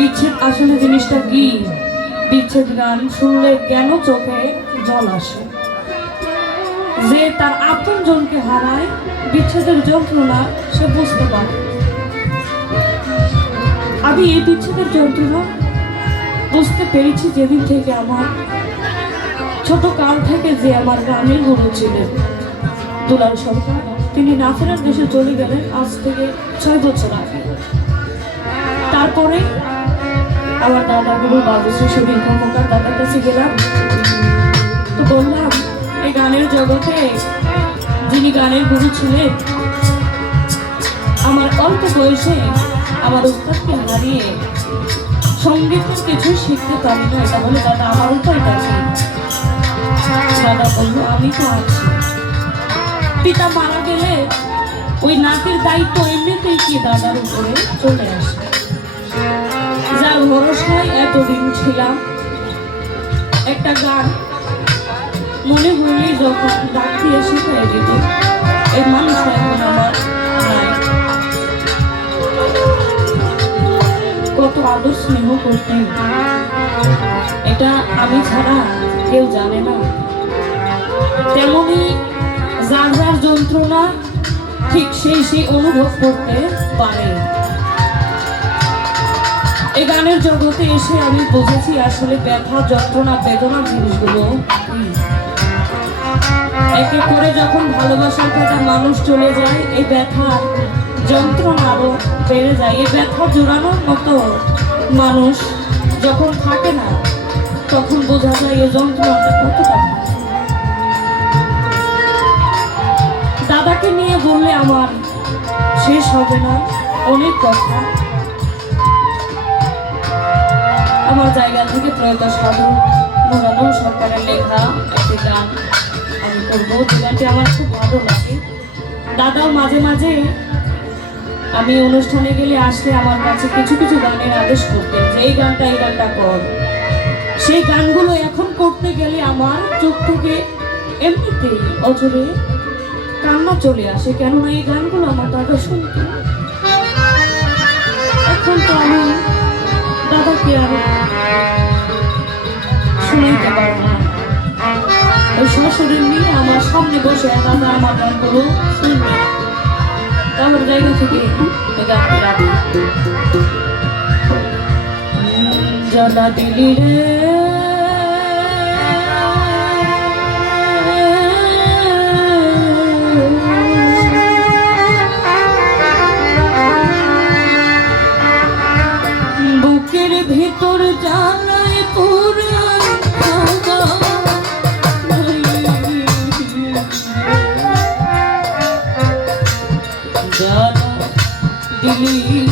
বিচ্ছেদ আসলে জিনিসটা কি? বিচ্ছেদ গান শুনলে কেন চোখে জল আসে? যে তার আপনজনকে হারায়, বিচ্ছেদের যন্ত্রণা সে বুঝতে পারে। আমি এই বিচ্ছেদের যন্ত্রণা বুঝতে পেরেছি যেদিন থেকে আমার ছোট কাল থেকে যে আমার গ্রামের গুরু ছিলেন দুলাল সরকার, তিনি না ফেরার দেশে চলে গেলেন আজ থেকে 6 বছর আগে। তারপরে আমার দাদা গুরু বাবুশ্রী সুবীর কর্মকার দাদার কাছে গেলাম, তো বললাম এই গানের জগতে যিনি গানের গুরু ছিলেন, আমার অল্প বয়সে আমার উস্তাদকে হারিয়ে সঙ্গীতের কিছু শিখতে পারি না, তাহলে দাদা আমার উপায়টা কি? দাদা বললো আমি তো আছি। পিতা মারা গেলে ওই নাতির দায়িত্ব এমনিতেই কি দাদার উপরে চলে আসে, যার ভরসায় এতদিন ছিলাম। একটা গান মনে হলেই যখন ডাক দিয়ে শিখিয়ে দিত, এই মানুষটা এখন আমার নাই। কত আদর স্নেহ করতেন, এটা আমি ছাড়া কেউ জানে না। তেমনি যার যার যন্ত্রণা ঠিক সেই অনুভব করতে পারে। এই গানের জগতে এসে আমি বুঝেছি আসলে ব্যথা, যন্ত্রণা, বেদনা জিনিসগুলো একে করে যখন ভালোবাসার কথা মানুষ চলে যায়, এই ব্যথার যন্ত্রণা আরো বেড়ে যায়। এই ব্যথা জোড়ানোর মতো মানুষ যখন থাকে না, তখন বোঝা যায় এই যন্ত্রণাটা কতটা। দাদাকে নিয়ে বললে আমার শেষ হবে না, অনেক কথা। আমার জায়গা থেকে প্রয়াত সাধু মনোরম সরকারের লেখা একটি গান আমি করবো। গানটি আমার খুব ভালো লাগে। দাদাও মাঝে মাঝে আমি অনুষ্ঠানে গেলে আসলে আমার কাছে কিছু কিছু গানের আদেশ করতেন যে এই গানটা কর। সেই গানগুলো এখন করতে গেলে আমার চোখ থেকে এমনিতেই অজরে কান্না চলে আসে, কেননা এই গানগুলো আমার দাদা শুনতেন। এখন তো আমি দাদাকে আর শুনাইতে পারবো না। ওই সশরীর নিয়ে আমার সামনে বসে দাদা আমার গানগুলো শুনবে, আমার জায়গা থেকে গানটি রাখি। জানা দিলি রে বুকের ভিতর জানায় পুরা জানা দিলি